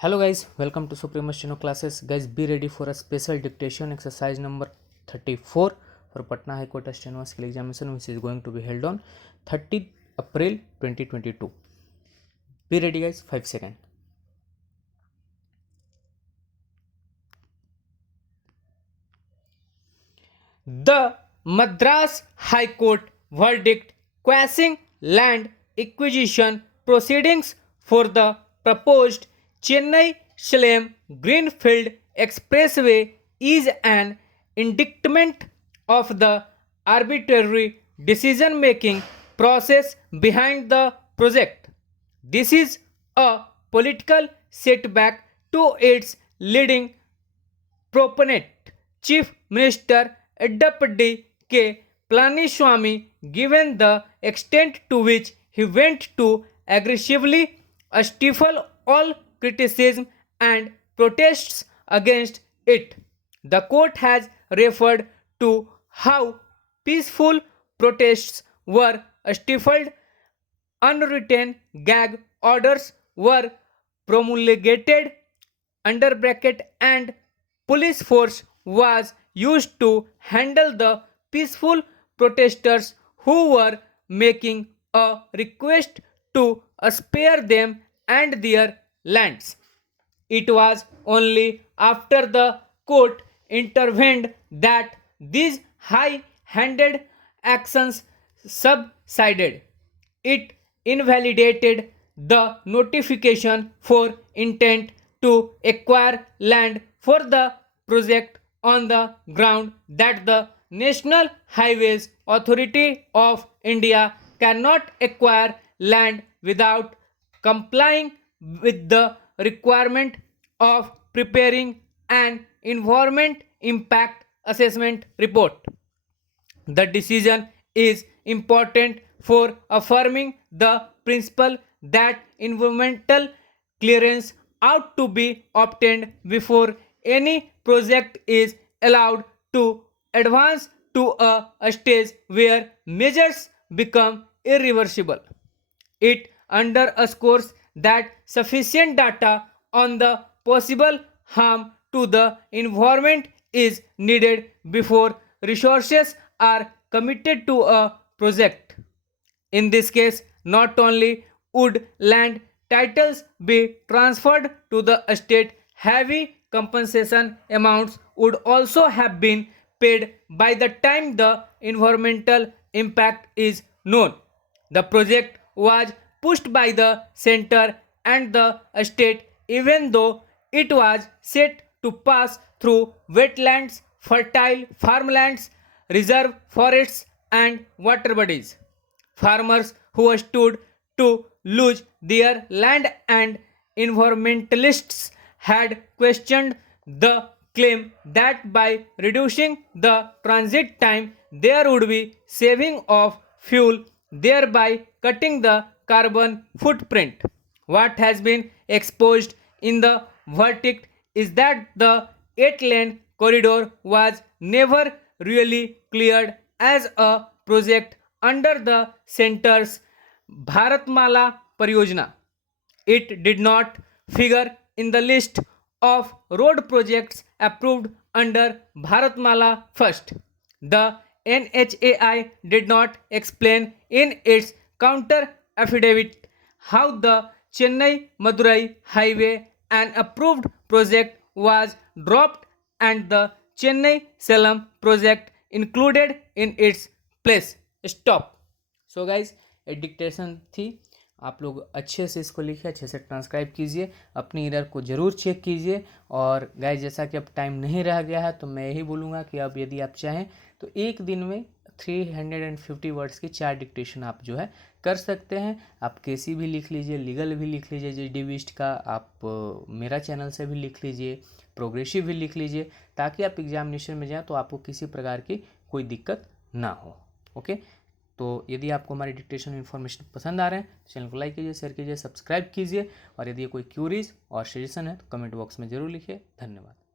Hello guys, welcome to Supremacy Channel classes. Guys, be ready for a special dictation exercise number 34 for Patna High Court Strenuous Skill Examination, which is going to be held on 30th April 2022. Be ready guys, 5 seconds. The Madras High Court verdict quashing land acquisition proceedings for the proposed Chennai-Salem Greenfield Expressway is an indictment of the arbitrary decision-making process behind the project. This is a political setback to its leading proponent, Chief Minister Edappadi K. Palaniswamy, given the extent to which he went to aggressively stifle all criticism and protests against it. The court has referred to how peaceful protests were stifled, unwritten gag orders were promulgated, and police force was used to handle the peaceful protesters who were making a request to spare them and their lands. It was only after the court intervened that these high-handed actions subsided. It invalidated the notification for intent to acquire land for the project on the ground that the National Highways Authority of India cannot acquire land without complying with the requirement of preparing an environment impact assessment report. The decision is important for affirming the principle that environmental clearance ought to be obtained before any project is allowed to advance to a stage where measures become irreversible. It underscores that sufficient data on the possible harm to the environment is needed before resources are committed to a project. In this case, not only would land titles be transferred to the state, heavy compensation amounts would also have been paid by the time the environmental impact is known. The project was pushed by the center and the state even though it was set to pass through wetlands, fertile farmlands, reserve forests and water bodies. Farmers who stood to lose their land and environmentalists had questioned the claim that by reducing the transit time there would be saving of fuel, thereby cutting the carbon footprint. What has been exposed in the verdict is that the 8-lane corridor was never really cleared as a project under the center's Bharatmala Pariyojana. It did not figure in the list of road projects approved under Bharatmala first. The NHAI did not explain in its counter affidavit how the Chennai Madurai Highway, an approved project, was dropped and the Chennai Salem project included in its place. Stop. So guys एक dictation थी, आप लोग अच्छे से इसको लिखिए, अच्छे से ट्रांसक्राइब कीजिए, अपनी एरर को ज़रूर चेक कीजिए। और गाइज जैसा कि अब टाइम नहीं रह गया है तो मैं यही बोलूँगा कि अब यदि आप चाहें तो एक दिन में 350 वर्ड्स की 4 डिक्टेशन आप जो है कर सकते हैं। आप केसी भी लिख लीजिए, लीगल भी लिख लीजिए, जीडीविस्ट का आप मेरा चैनल से भी लिख लीजिए, प्रोग्रेसिव भी लिख लीजिए, ताकि आप एग्जामिनेशन में जाएँ तो आपको किसी प्रकार की कोई दिक्कत ना हो। ओके, तो यदि आपको हमारी डिक्टेशन इन्फॉर्मेशन पसंद आ रहे हैं तो चैनल को लाइक कीजिए, शेयर कीजिए, सब्सक्राइब कीजिए। और यदि कोई क्यूरीज और सजेशन है तो कमेंट बॉक्स में ज़रूर लिखिए। धन्यवाद।